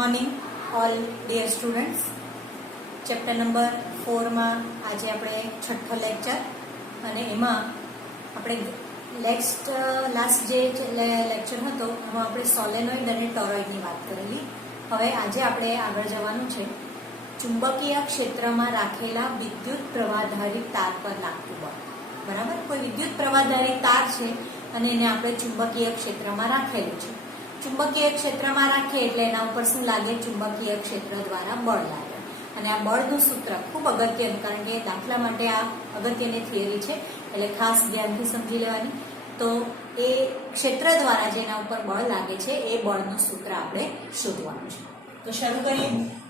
Morning all dear students. Chapter number 4 માં આજે આપણે છઠ્ઠો લેક્ચર અને એમાં આપણે લાસ્ટ જે લેક્ચર હતો એમાં આપણે સોલેનોઇડ અને ટોરોઇડની વાત કરેલી. હવે આજે આપણે આગળ જવાનું છે ચુંબકીય ક્ષેત્રમાં રાખેલા વિદ્યુત પ્રવાહધારી તાર પર લાગતું બળ. બરાબર, કોઈ વિદ્યુત પ્રવાહધારી તાર છે અને એને આપણે ચુંબકીય ક્ષેત્રમાં રાખેલું છે. ચુંબકીય ક્ષેત્રમાં રાખીએ એટલે એના ઉપર શું લાગે? ચુંબકીય ક્ષેત્ર દ્વારા બળ લાગે. અને આ બળનું સૂત્ર ખૂબ અગત્યનું, કારણ કે દાખલા માટે આ અગત્યની થિયરી છે એટલે ખાસ ધ્યાનથી સમજી લેવાની. તો એ ક્ષેત્ર દ્વારા જેના ઉપર બળ લાગે છે એ બળનું સૂત્ર આપણે શોધવાનું છે. તો શરૂ કરીએ.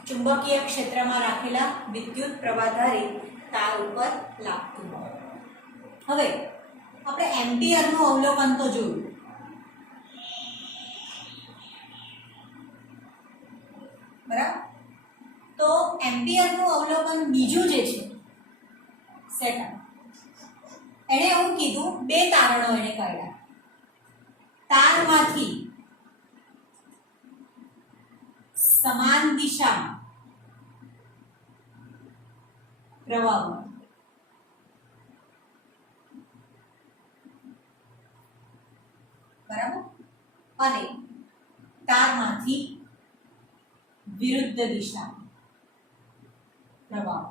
ચુંબકીય ક્ષેત્રમાં રાખેલા વિદ્યુત પ્રવાહધારી તાર ઉપર લાગતું બળ. હવે આપણે એમ્પિયરનું અવલોકન તો જોયું. બરાબર, તો એમ્પિયરનું અવલોકન બીજું જે છે સેકન્ડ, એણે એવું કીધું, બે તારણો એણે કર્યા. તારમાંથી સમાન દિશામાં પ્રવાહ વહે. બરાબર, અને તારમાંથી વિરુદ્ધ દિશામાં પ્રવાહ.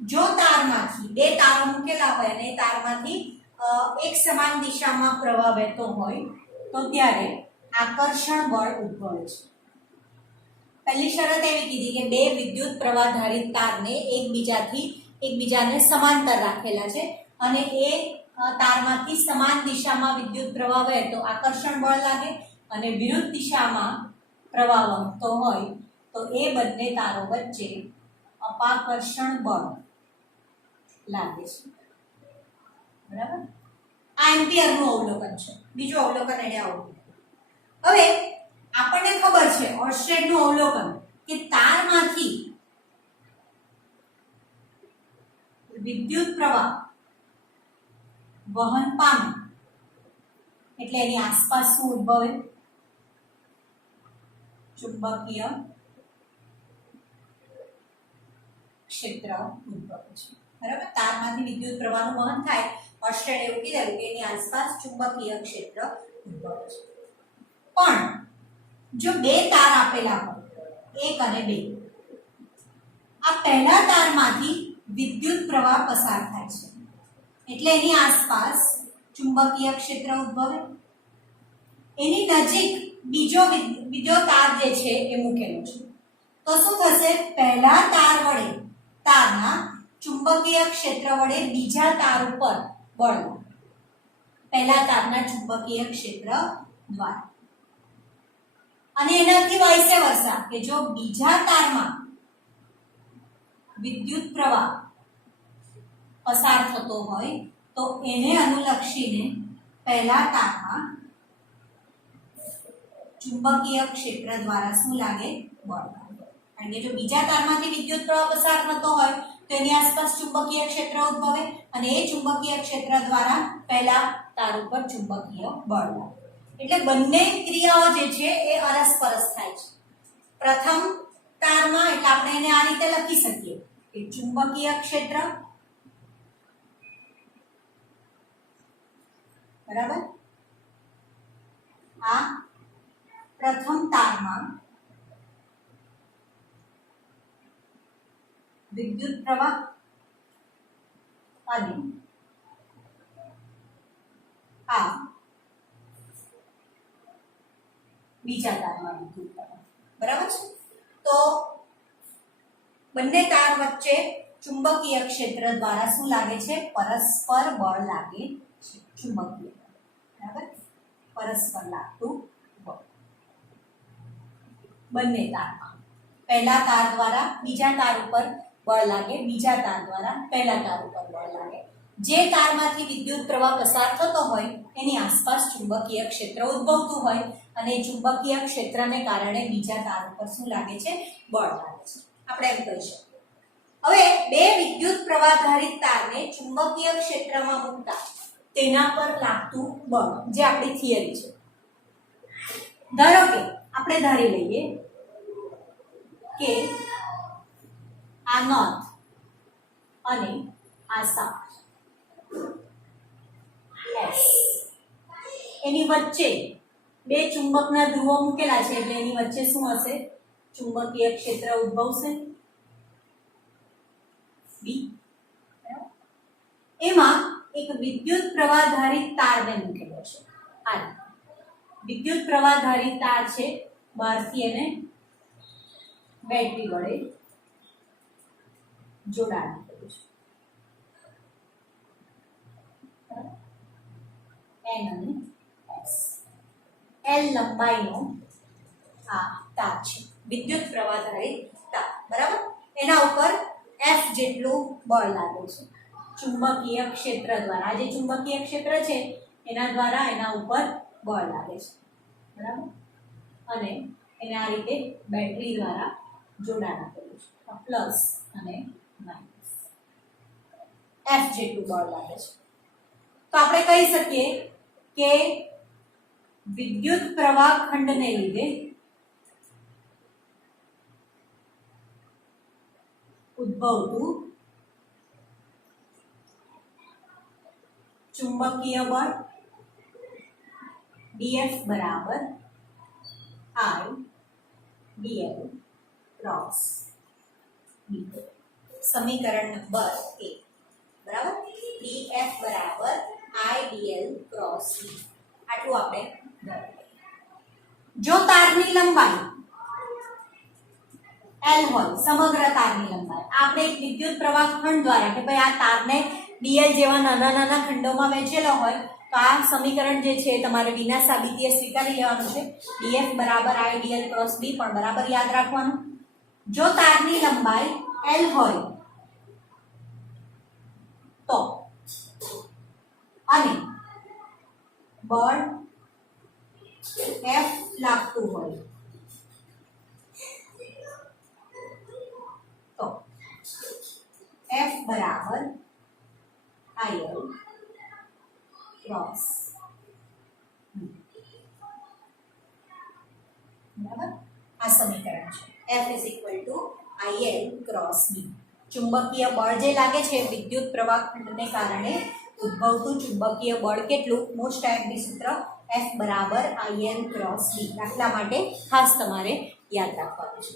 જો તારમાંથી બે તારો મૂકેલા હોય અને તારમાંથી એક સમાન દિશામાં પ્રવાહ વહેતો હોય તો ત્યારે આકર્ષણ બળ ઉદ્ભવે છે. પહેલી શરત એવી કીધી કે બે વિદ્યુત પ્રવાહધારી તારને એકબીજાને સમાંતર રાખેલા છે અને એ તારમાંથી સમાન દિશામાં વિદ્યુત પ્રવાહ વહે તો આકર્ષણ બળ લાગે, અને વિરુદ્ધ દિશામાં પ્રવાહ વહેતો હોય તો એ બંને તારો વચ્ચે અપાકર્ષણ બળ લાગે છે. બરાબર, આ એમ્પિયરનું અવલોકન છે. બીજું અવલોકન એને આવું. હવે આપણને ખબર છે ઓર્સ્ટેડનું અવલોકન કે તારમાંથી વિદ્યુત પ્રવાહ વહન પામે એટલે એની આસપાસ શું ઉદ્ભવે? ચુંબકીય ક્ષેત્ર ઉદ્ભવે છે. બરાબર, તારમાંથી વિદ્યુત પ્રવાહનું વહન થાય, ઓર્સ્ટેડ એવું કીધેલું કે એની આસપાસ ચુંબકીય ક્ષેત્ર ઉદ્ભવે છે. પણ જો બે તાર આપેલા હોય, એક અને બે, આ પહેલા તારમાંથી વિદ્યુત પ્રવાહ પસાર થાય છે એટલે એની આસપાસ ચુંબકીય ક્ષેત્ર ઉદ્ભવે. એની નજીક બીજો તાર જે છે એ મૂકેલો છે તો શું થશે? પહેલા તાર વડે, તારના ચુંબકીય ક્ષેત્ર વડે બીજા તાર ઉપર બળ લાગે. પહેલા તારના ચુંબકીય ક્ષેત્ર દ્વારા. અને એનાથી વાઇસે વર્સા, કે જો બીજા તારમાં વિદ્યુત પ્રવાહ પસાર થતો હોય તો એને અનુલક્ષીને પહેલા તારમાં ચુંબકીય ક્ષેત્ર દ્વારા શું લાગે? બળ લાગે. કારણ કે જો બીજા તારમાંથી વિદ્યુત પ્રવાહ પસાર થતો હોય તો એની આસપાસ ચુંબકીય ક્ષેત્ર ઉદ્ભવે અને એ ચુંબકીય ક્ષેત્ર દ્વારા પહેલા તાર ઉપર ચુંબકીય બળ લાગે. એટલે બંને ક્રિયાઓ જે છે એ અરસપરસ થાય છે. પ્રથમ તારમાં એટલે આપણે એને આ રીતે લખી શકીએ કે ચુંબકીય ક્ષેત્ર, બરાબર, આ પ્રથમ તારમાં વિદ્યુત પ્રવાહ અને આ બીજા તારમાં વિદ્યુત પ્રવાહ. બરાબર છે. તો બંને તાર વચ્ચે ચુંબકીય ક્ષેત્ર દ્વારા શું લાગે છે? પરસ્પર બળ લાગે છે. ચુંબકીય, બરાબર, પરસ્પર લાગતું બળ બંને તારમાં. પહેલા તાર દ્વારા બીજા તાર ઉપર બળ લાગે, બીજા તાર દ્વારા પહેલા તાર ઉપર બળ લાગે. જે તારમાંથી વિદ્યુત પ્રવાહ પસાર થતો હોય એની આસપાસ ચુંબકીય ક્ષેત્ર ઉદ્ભવતું હોય અને ચુંબકીય ક્ષેત્રને કારણે બીજા તાર ઉપર શું લાગે છે? બળ લાગે છે. આપણે એમ કહી શકીએ. હવે બે વિદ્યુત પ્રવાહધારિત તારને ચુંબકીય ક્ષેત્રમાં મૂકતા તેના પર લાગતું બળ, જે આપણી થિયરી છે. ધારો કે આપણે ધારી લઈએ કે આ નોર્થ અને આ સાઉથ S, એની વચ્ચે બે ચુંબકના ધ્રુવો મૂકેલા છે એટલે એની વચ્ચે શું હશે? ચુંબકીય ક્ષેત્ર ઉદ્ભવશે B. એમાં એક વિદ્યુત પ્રવાહધારી તારને મૂકેલો છે. આ વિદ્યુત પ્રવાહધારી તાર છે, બહારથી એને બેટરી વડે જોડાણ કર્યું છે. N અને S, L લંબાઈનો આ તાર છે, વિદ્યુત પ્રવાહધારી તાર, બરાબર. એના ઉપર F જેટલું બળ લાગે છે ચુંબકીય ક્ષેત્ર દ્વારા. આ જે ચુંબકીય ક્ષેત્ર છે એના દ્વારા એના ઉપર બળ લાગે છે, બરાબર. અને એને આ રીતે બેટરી દ્વારા જોડાણ આપેલું છે, પ્લસ અને માઇનસ. F જેટલું બળ લાગે છે. તો આપણે કહી શકીએ કે વિદ્યુત પ્રવાહ ખંડને લીધે ઉદ્ભવતું ચુંબકીય બળ dF બરાબર I dl ક્રોસ B. સમીકરણ નંબર 1, બરાબર. dF બરાબર I dl ક્રોસ B. આટલું આપણે ધારીએ. જો તારની લંબાઈ L હોય, સમગ્ર તારની લંબાઈ, આપણે એક વિદ્યુત પ્રવાહ ખંડ દ્વારા કે ભાઈ આ તારને dl જેવા નાના નાના ખંડોમાં વહેંચેલો હોય તો આ સમીકરણ જે છે તમારે વિના સાબિતીએ સ્વીકારી લેવાનું છે. dF બરાબર I dl ક્રોસ B પણ બરાબર યાદ રાખવાનું. જો તારની લંબાઈ L હોય તો અને બળ F લાગતું હોય તો F બરાબર IL ક્રોસ, બરાબર. આ સમીકરણ છે. F is equal to IL cross B. ચુંબકીય બળ જે લાગે છે વિદ્યુત પ્રવાહ ખંડને કારણે ઉદ્ભવતું ચુંબકીય બળ કેટલું? મોસ્ટ આઈએમપી સૂત્ર F બરાબર IL ક્રોસ B. દાખલા માટે ખાસ તમારે યાદ રાખવાનું છે.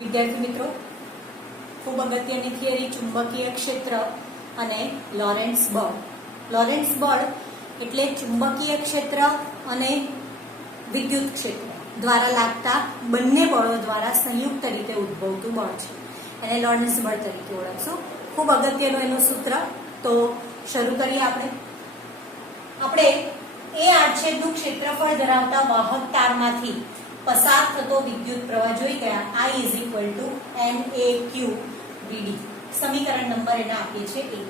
વિદ્યાર્થી મિત્રો, ખૂબ અગત્યની થિયરી ચુંબકીય ક્ષેત્ર અને લોરેન્ટ્ઝ બળ. લોરેન્ટ્ઝ બળ એટલે ચુંબકીય ક્ષેત્ર અને વિદ્યુત ક્ષેત્ર દ્વારા લાગતા બંને બળો દ્વારા સંયુક્ત રીતે ઉદ્ભવતું બળ છે. એને લોરેન્ટ્ઝ બળ તરીકે ઓળખશું. ખૂબ અગત્યનું એનું સૂત્ર. તો શરૂ કરીએ આપણે. એ આડછેદનું ક્ષેત્રફળ ધરાવતા વાહક તારમાંથી પસાર થતો વિદ્યુત પ્રવાહ જોઈ ગયા. I is equal to NAQ VD. સમીકરણ નંબર એને આપીએ છીએ 1.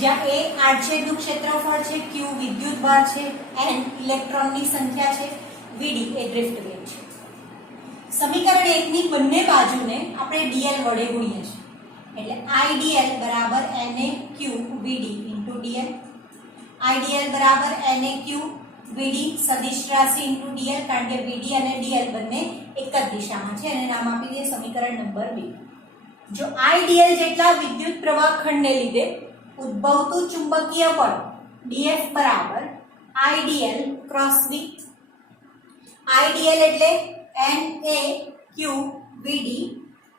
જ્યાં A આડછેદનું ક્ષેત્રફળ છે, Q વિદ્યુત ભાર છે, N ઇલેક્ટ્રોનની સંખ્યા છે, VD એ ડ્રિફ્ટ વેગ છે. સમીકરણ 1 ની બંને બાજુને આપણે dl વડે ગુણીએ છીએ એટલે IDL બરાબર NAQ VD into dl. IDL બરાબર NAQ VD સદિશ રાશિ into dl, કારણ કે VD અને dl બંને એક જ દિશામાં છે અને નામ આપી દઈએ સમીકરણ નંબર 2. જો IDL જેટલા વિદ્યુત પ્રવાહ ખંડને લીધે ઉદ્ભવતું ચુંબકીય બળ dF બરાબર IDL ક્રોસ V. IDL એટલે NAQ VD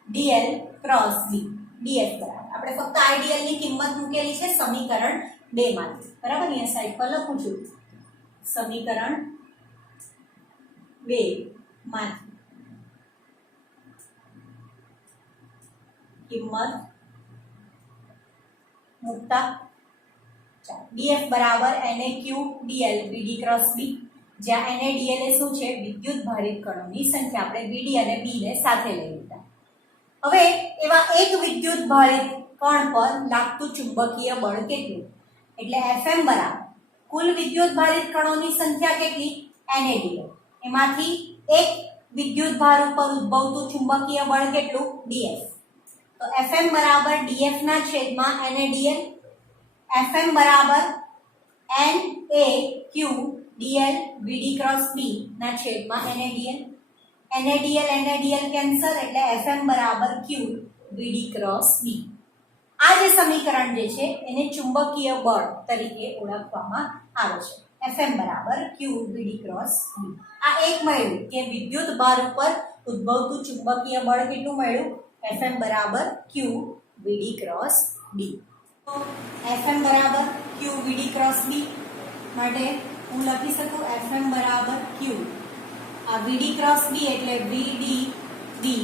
dl cross V. dF બરાબર આપણે ફક્ત IDL ની કિંમત મૂકેલી છે સમીકરણ 2 માંથી, બરાબર. અહીંયા સાઈડ પર લખું છું સમીકરણ 2 માંથી કિંમત મૂકતા dF બરાબર NAQ dl VD cross B. જ્યાં Na dl એ શું છે? વિદ્યુત ભારિત કણોની સંખ્યા. આપણે VD અને B ને સાથે લઈ લીધા. હવે એવા એક વિદ્યુત ભારિત કણ પર લાગતું ચુંબકીય બળ કેટલું? એટલે Fm બરાબર કુલ વિદ્યુત ભારિત કણોની સંખ્યા કેટલી? Na dl. એમાંથી એક વિદ્યુત ભાર ઉપર ઉદ્ભવતું ચુંબકીય બળ કેટલું? dF. તો Fm બરાબર dF ના છેદમાં Na dl. Fm બરાબર એન એ ક્યુ ડીએલ વીડી ક્રોસ બી ના છેદમાં એનએડીએલ. એનએડીએલ કેન્સલ એટલે એફએમ બરાબર ક્યુ વીડી ક્રોસ બી. આ જે સમીકરણ જે છે એને ચુંબકીય બળ તરીકે ઓળખવામાં આવે છે. એફએમ બરાબર ક્યુ વીડી ક્રોસ બી. આ એક મળ્યું કે વિદ્યુત ભાર ઉપર ઉદ્ભવતું ચુંબકીય બળ કેટલું મળ્યું? એફએમ બરાબર ક્યુ વીડી ક્રોસ બી. તો એફએમ બરાબર ક્યુ વીડી ક્રોસ બી માટે હું લખી શકું એફએમ બરાબર ક્યુ આ વીડી ક્રોસ બી એટલે વીડી બી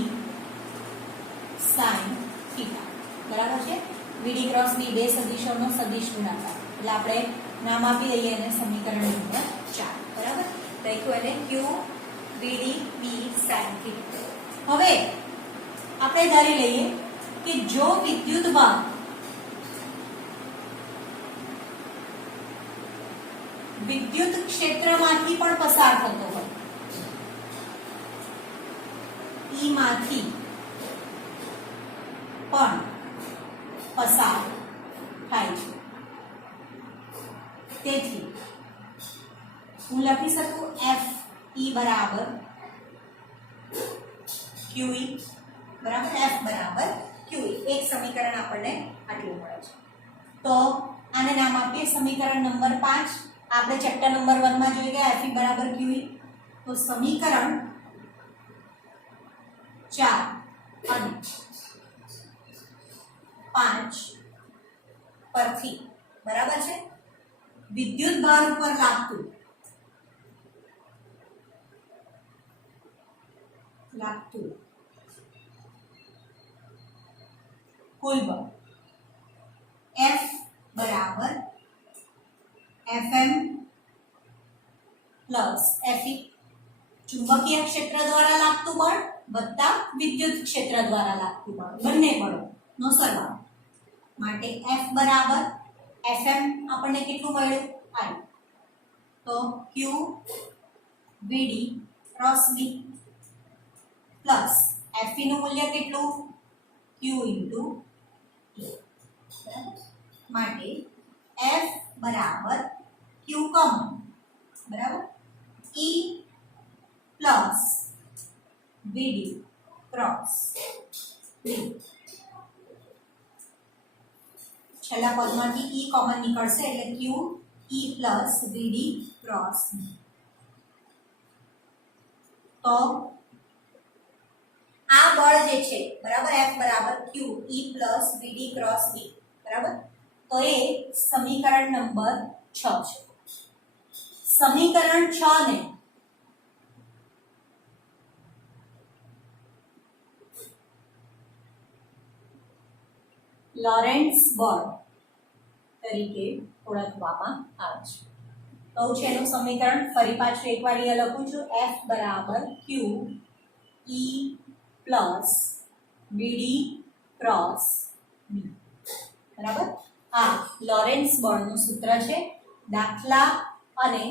સાઇન થીટા. બરાબર છે? વીડી ક્રોસ બી બે સદિશોનો સદિશ ગુણાકાર એટલે આપણે નામ આપી દઈએ એને સમીકરણ નંબર 4. બરાબર? લખ્યું એને ક્યુ વીડી બી સાઇન થીટા. હવે આપણે ધારી લઈએ કે જો વિદ્યુતભાર વિદ્યુત ક્ષેત્રમાંથી પણ પસાર થતો હોય, ઈ માંથી પણ પસાર થાય છે. તેથી હું લખી શકું એફ ઈ બરાબર ક્યુ ઈ બરાબર એફ બરાબર ક્યુ ઈ. એક સમીકરણ આપણને આટલું મળે છે. તો આને નામ આપીએ સમીકરણ નંબર 5. આપણે ચેપ્ટર નંબર 1 માં જોઈ ગયા એફ ઈ બરાબર ક્યુ ઈ. તો સમીકરણ 4 અને 5 પરથી બરાબર છે વિદ્યુત ભાર ઉપર લાગતું કુલ બળ F બરાબર Fm પ્લસ Fe ચુંબકીય ક્ષેત્ર દ્વારા લાગતું બળ વત્તા વિદ્યુત ક્ષેત્ર દ્વારા લાગતું બળ બંને બળનો સરવાળો માટે F બરાબર Fm આપણને કેટલું મળ્યું? I. તો Q Vd cross B plus Fe નું મૂલ્ય કેટલું? Q into E. માટે F બરાબર Q કોમન બરાબર E plus Vd cross B. છેલ્લા પદમાંથી E કોમન નીકળશે એટલે Q E plus Vd cross B. તો આ બળ જે છે બરાબર F બરાબર Q E plus Vd cross B બરાબર. તો એ સમીકરણ નંબર 6 છે. સમીકરણ 6 ને લોરેન્ટ્ઝ બળ તરીકે ઓળખવામાં આવે છે. તો છે એનું સમીકરણ ફરી પાછું એકવાર અહીંયા લખું છું F બરાબર Q E plus Vd cross B બરાબર. આ લોરેન્ટ્ઝ બળનું સૂત્ર છે. દાખલા અને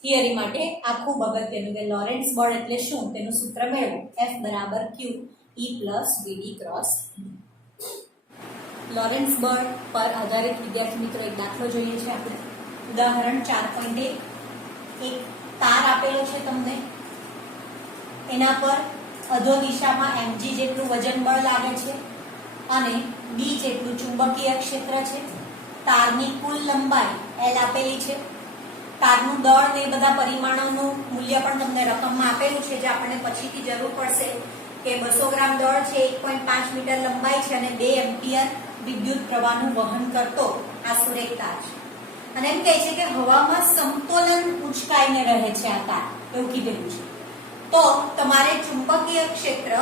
થિયરી માટે આ ખૂબ અગત્યનું કે લોરેન્ટ્ઝ બળ એટલે શું તેનું સૂત્ર મેળવો. F બરાબર Q E plus Vd cross B. Lorentz બળ પર આધારિત વિદ્યાર્થી મિત્રો એક દાખલો જોઈએ છે આપણે. ઉદાહરણ 4.1 એક તાર આપેલો છે તમને, એના પર અધો દિશામાં mg જેટલું વજન બળ લાગે છે અને b જેટલું ચુંબકીય ક્ષેત્ર છે. તારની કુલ લંબાઈ l આપેલી છે. તારનું દળ ને બધા પરિમાણોનું મૂલ્ય પણ તમને રકમમાં આપેલું છે જે આપણને પછીથી જરૂર પડશે કે 200 ગ્રામ દળ છે, 1.5 મીટર લંબાઈ છે અને 2 એમ્પિયર વિદ્યુત પ્રવાહનું વહન કરતો આ સુરેખ તાર છે. અને એમ કહે છે કે હવામાં સમતોલન ઉંચકાઈને રહે છે આ તાર, એવું કીધેલું છે. તો તમારે ચુંબકીય ક્ષેત્ર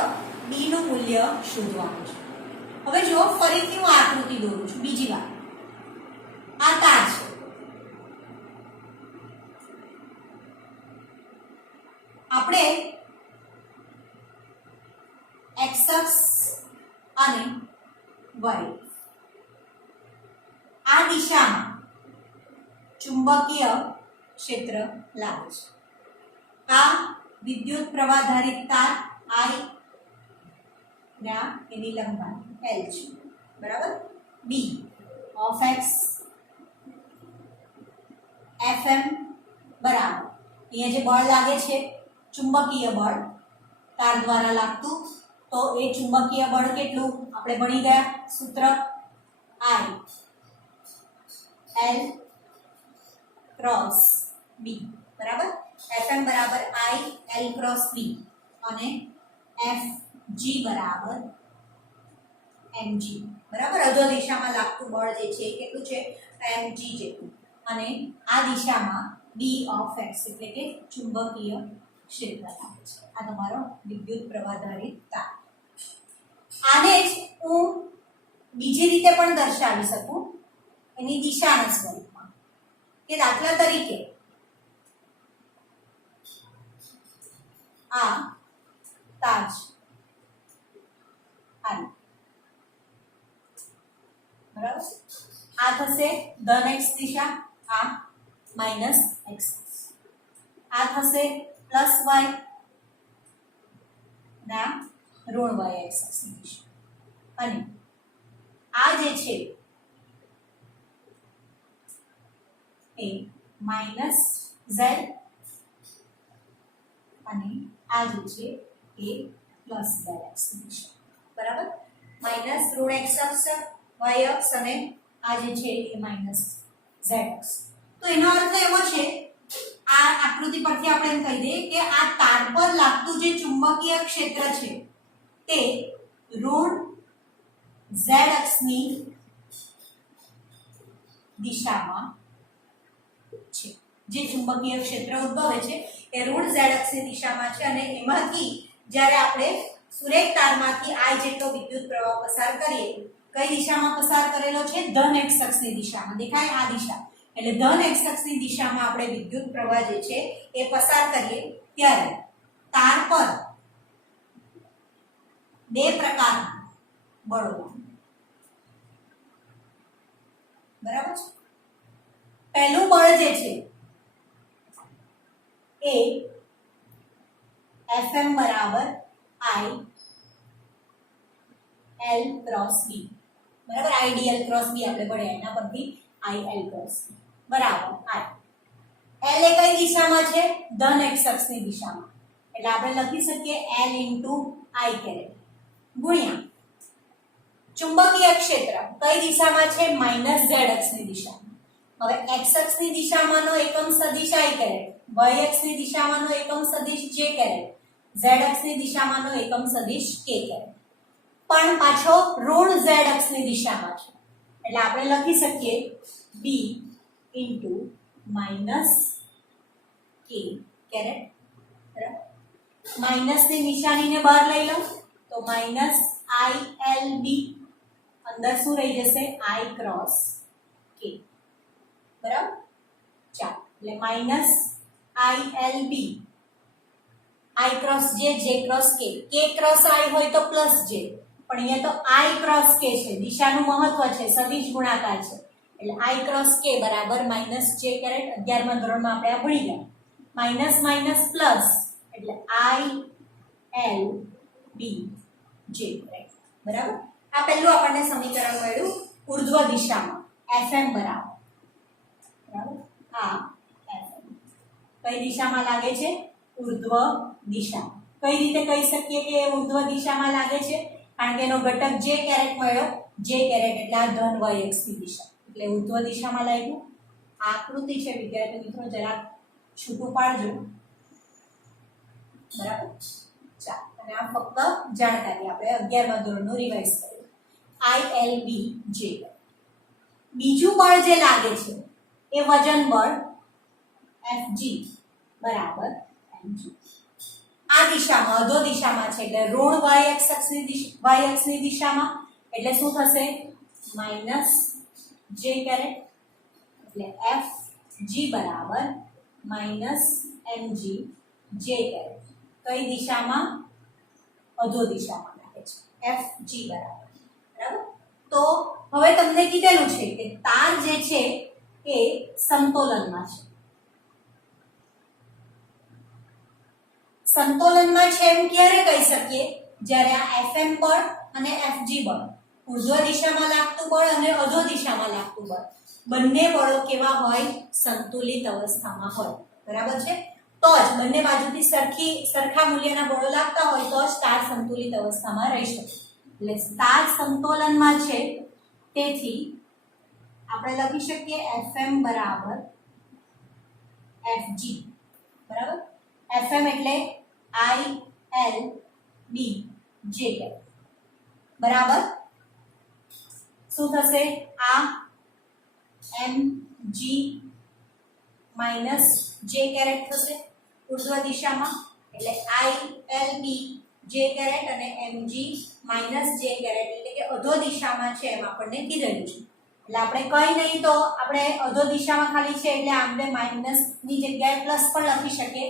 B નું મૂલ્ય શોધવાનું છે. હવે જો ફરીથી હું આકૃતિ દોરું છું બીજી વાર. આ તાર છે. આપણે x અક્ષ અને y આ દિશામાં ચુંબકીય ક્ષેત્ર લાગે છે. આ વિદ્યુત પ્રવાહધારિત તાર I ના એની લંબાઈ L છે બરાબર. B ઓફ એક્સ Fm બરાબર અહીંયા જે બળ લાગે છે ચુંબકીય બળ તાર દ્વારા લાગતું, તો એ ચુંબકીય બળ કેટલું આપણે ભણી ગયા સૂત્ર I L ક્રોસ B બરાબર. Fm બરાબર I L ક્રોસ B અને Fg બરાબર mg બરાબર. અધો દિશામાં લાગતું બળ જે છે એ કેટલું છે mg જેટલું, અને આ દિશામાં B ઓફ x એટલે કે ચુંબકીય ક્ષેત્ર લાગે છે. આ તમારો વિદ્યુત પ્રવાહ ધારિત તાર. આને જ હું બીજી રીતે પણ દર્શાવી શકું એની દિશાના સ્વરૂપમાં, કે દાખલા તરીકે આ તાર છે બરાબર. આ થશે ધન x દિશા, આ માઇનસ x, આ થશે પ્લસ y ના ઋણ y એક્સિસ દિશા, અને આ જે છે એ માઇનસ z અને આ જે છે એ પ્લસ z એક્સ દિશા બરાબર. માઇનસ ઋણ x અક્ષ y અક્ષ અને આ જે છે એ માઇનસ z અક્ષ. તો એનો અર્થ એવો છે આ આકૃતિ પરથી આપણે એમ કહી દઈએ કે આ તાર પર લાગતું જે ચુંબકીય ક્ષેત્ર છે તે ઋણ z અક્ષની દિશામાં છે. જે ચુંબકીય ક્ષેત્ર ઉદ્ભવે છે એ ઋણ z અક્ષની દિશામાં છે, અને એમાંથી જ્યારે આપણે સુરેખ તારમાંથી I જેટલો વિદ્યુત પ્રવાહ પસાર કરીએ, કઈ દિશામાં પસાર કરેલો છે ધન x અક્ષની દિશામાં, દેખાય આ દિશા, એટલે ધન x અક્ષની દિશામાં આપણે વિદ્યુત પ્રવાહ જે છે એ પસાર કરીએ ત્યારે તાર પર બે પ્રકારના બળો બરાબર છે. પહેલું બળ જે છે એ Fm બરાબર I L ક્રોસ B બરાબર. આઈડીએલ ક્રોસ B આપણે ભણ્યા એના પરથી I L ક્રોસ B બરાબર I. L એ કઈ દિશામાં છે ધન x અક્ષની દિશામાં, એટલે આપણે લખી શકીએ L into I કેરેટ ગુણ્યા ચુંબકીય ક્ષેત્ર કઈ દિશામાં છે માઇનસ z અક્ષની દિશામાં. હવે x અક્ષની દિશામાંનો એકમ સદિશ I કેરેટ, y અક્ષની દિશામાંનો એકમ સદિશ j કેરેટ, z અક્ષની દિશામાંનો એકમ સદિશ k કેરેટ, પણ પાછો ઋણ z અક્ષની દિશામાં છે, એટલે આપણે લખી શકીએ b into minus k caret બરાબર. માઇનસ ની નિશાનીને બહાર લઈ લો તો માઇનસ I L B, અંદર શું રહી જશે I ક્રોસ k બરાબર. ચાલો એટલે minus I L B I cross j, j cross k, k cross I હોય તો પ્લસ j, પણ અહીંયા તો I ક્રોસ k છે, દિશાનું મહત્વ છે, સદિશ ગુણાકાર છે, એટલે I ક્રોસ k બરાબર માઇનસ j કેરેટ. 11મા ધોરણમાં આપણે આ ભણી ગયા. માઇનસ માઇનસ પ્લસ એટલે I L B j caret બરાબર. આ પહેલું આપણને સમીકરણ મળ્યું ઉર્ધ્વ દિશામાં Fm બરાબર આ Fm કઈ દિશામાં લાગે છે ઉર્ધ્વ દિશામાં. કઈ રીતે કહી શકીએ કે ઉર્ધ્વ દિશામાં લાગે છે, કારણ કે એનો ઘટક j કેરેટ મળ્યો, j કેરેટ એટલે આ ધન y x ની દિશા, એટલે ઉર્ધ્વ દિશામાં લાગ્યું. આકૃતિ છે વિદ્યાર્થી મિત્રો જરા છૂટું પાડજો બરાબર. ચાલો, અને આ ફક્ત જાણકારી આપણે 11મા ધોરણનું રિવાઇઝ કર્યું. I L B J. બીજું બળ જે લાગે છે એ વજન બળ Fg બરાબર mg. આ દિશામાં અધો દિશામાં છે એટલે ઋણ y અક્ષની દિશામાં, એટલે શું થશે માઇનસ j કેરેટ, એટલે Fg બરાબર માઇનસ mg j કેરેટ. કઈ દિશામાં અધો દિશામાં લાગે છે Fg બરાબર. તો હવે તમને કીધેલું છે કે તાર જે છે એ સમતોલનમાં છે. સંતુલનમાં છે એમ ક્યારે કહી શકીએ જ્યારે આ Fm બળ અને Fg બળ ઉર્ધ્વ દિશામાં લાગતું બળ અને અધો દિશામાં લાગતું બળ બંને બળો કેવા હોય? સંતુલિત અવસ્થામાં હોય. બરાબર છે? તો જ બંને બાજુથી સરખા મૂલ્યના બળો લાગતા હોય તો જ તાર સંતુલિત અવસ્થામાં રહી શકે. એટલે તાર સમતોલનમાં છે, તેથી આપણે લખી શકીએ Fm બરાબર Fg. બરાબર? Fm એટલે I L B J બરાબર. શું થશે? આ mg માઇનસ j કેરેટ થશે ઉર્ધ્વ દિશામાં, એટલે ILB j કેરેટ અને mg માઇનસ j કેરેટ એટલે કે અધો દિશામાં છે એમ આપણને કીધેલું છે. એટલે આપણે કઈ નહીં તો આપણે અધો દિશામાં ખાલી છે એટલે આપણે માઇનસ ની જગ્યાએ પ્લસ પણ લખી શકીએ.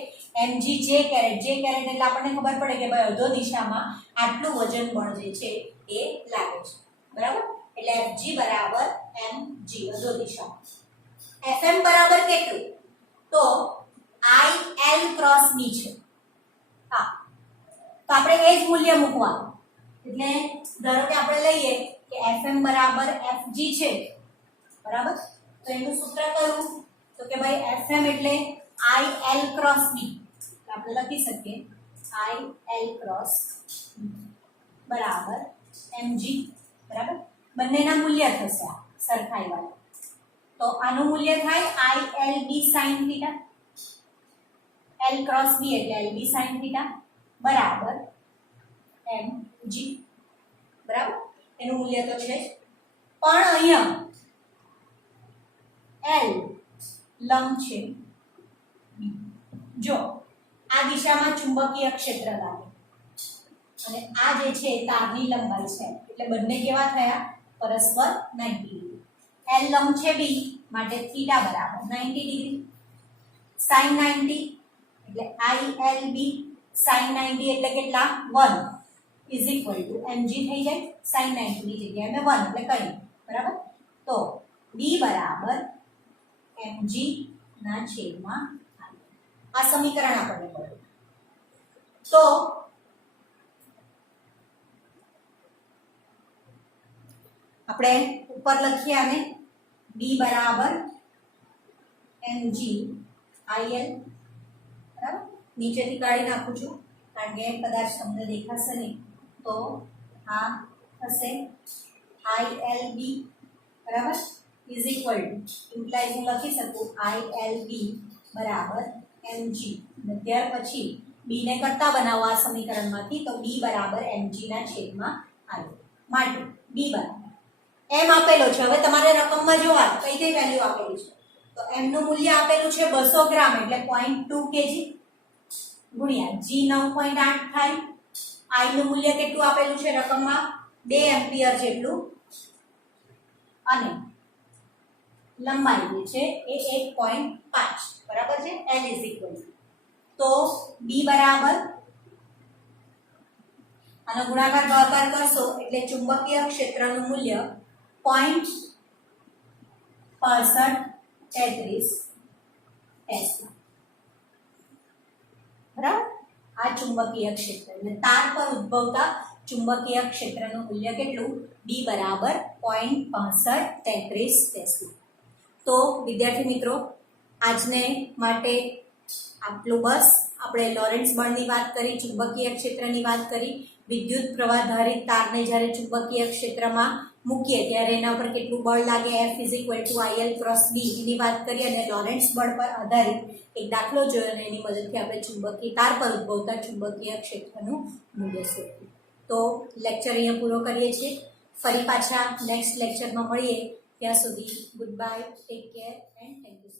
mg j કેરેટ એટલે આપણને ખબર પડે કે ભાઈ અધો દિશામાં આટલું વજન બળ જે છે એ લાગે છે. બરાબર? એટલે Fg બરાબર mg અધો દિશામાં. Fm બરાબર કેટલું? તો IL ક્રોસ b છે. હા, તો આપણે એ જ મૂલ્ય મૂકવાનું. એટલે ધારો કે આપણે લઈએ કે Fm બરાબર Fg છે. બરાબર? તો એનું સૂત્ર કયું? તો કે ભાઈ Fm એટલે IL ક્રોસ b. આપણે લખી શકીએ IL ક્રોસ બરાબર mg. બરાબર? બંનેના મૂલ્ય થશે સરખાઈ વાળા. તો આનું મૂલ્ય થાય ILB sin θ. L cross b એટલે LB sin θ બરાબર mg. બરાબર? એનું મૂલ્ય તો છે જ. પણ અહીંયા L લંબ છે B. જો આ દિશામાં ચુંબકીય ક્ષેત્ર લાગે અને આ જે છે તારની લંબાઈ છે, એટલે બંને કેવા થયા? પરસ્પર 90 ડિગ્રી. L લંબ છે B માટે થીટા બરાબર 90 ડિગ્રી. sin 90 એટલે ILB sin 90 એટલે કેટલા? 1 is equal to mg થઈ જાય. sin 90 ની જગ્યાએ મેં 1 એટલે કઈ. બરાબર? તો B બરાબર mg ના છેદમાં આ સમીકરણ આપણને મળ્યું. તો આપણે ઉપર લખીએ આને B બરાબર mg IL. બરાબર? નીચેથી કાઢી નાખું છું કારણ કે કદાચ તમને દેખાશે નહીં. તો આ થશે ILB. બરાબર? ઇઝ ઇક્વલ ટુ ઇમ્પ્લાઇઝ હું લખી શકું ILB બરાબર mg. અને ત્યાર પછી b ને કરતા બનાવો આ સમીકરણમાંથી, તો b બરાબર mg ના છેદમાં IL. માટે b બરાબર m આપેલો છે. હવે તમારે રકમમાં જોવાનું કઈ કઈ વેલ્યુ આપેલી છે. તો m નું મૂલ્ય આપેલું છે 200 ગ્રામ એટલે 0.2 kg ગુણ્યા g 9.8 થાય. I નું મૂલ્ય કેટલું આપેલું છે રકમમાં? 2 એમ્પિયર જેટલું. અને લંબાઈ જે છે એ 1.5. બરાબર છે? L ઇઝ ઇક્વલ તો b બરાબર આનો ગુણાકાર ભાગાકાર કરશો એટલે ચુંબકીય ક્ષેત્રનું મૂલ્ય 0.6533 ટેસ્લા. બરાબર? આ ચુંબકીય ક્ષેત્ર એટલે તાર પર ઉદ્ભવતા ચુંબકીય ક્ષેત્રનું મૂલ્ય કેટલું? b બરાબર 0.6533 ટેસ્લા. તો વિદ્યાર્થી મિત્રો, આજને માટે આટલું બસ. આપણે લોરેન્ટ્ઝ બળની વાત કરી, ચુંબકીય ક્ષેત્રની વાત કરી, વિદ્યુત પ્રવાહધારિત તારને જ્યારે ચુંબકીય ક્ષેત્રમાં મૂકીએ ત્યારે એના પર કેટલું બળ લાગે F is equal to IL cross B એની વાત કરી અને લોરેન્ટ્ઝ બળ પર આધારિત એક દાખલો જોયો અને એની મદદથી આપણે ચુંબકીય તાર પર ઉદ્ભવતા ચુંબકીય ક્ષેત્રનું મૂલ્ય શોધ્યું. તો લેક્ચર અહીંયા પૂરો કરીએ છીએ. ફરી પાછા નેક્સ્ટ લેક્ચરમાં મળીએ. ત્યાં સુધી good bye, take care and thank you.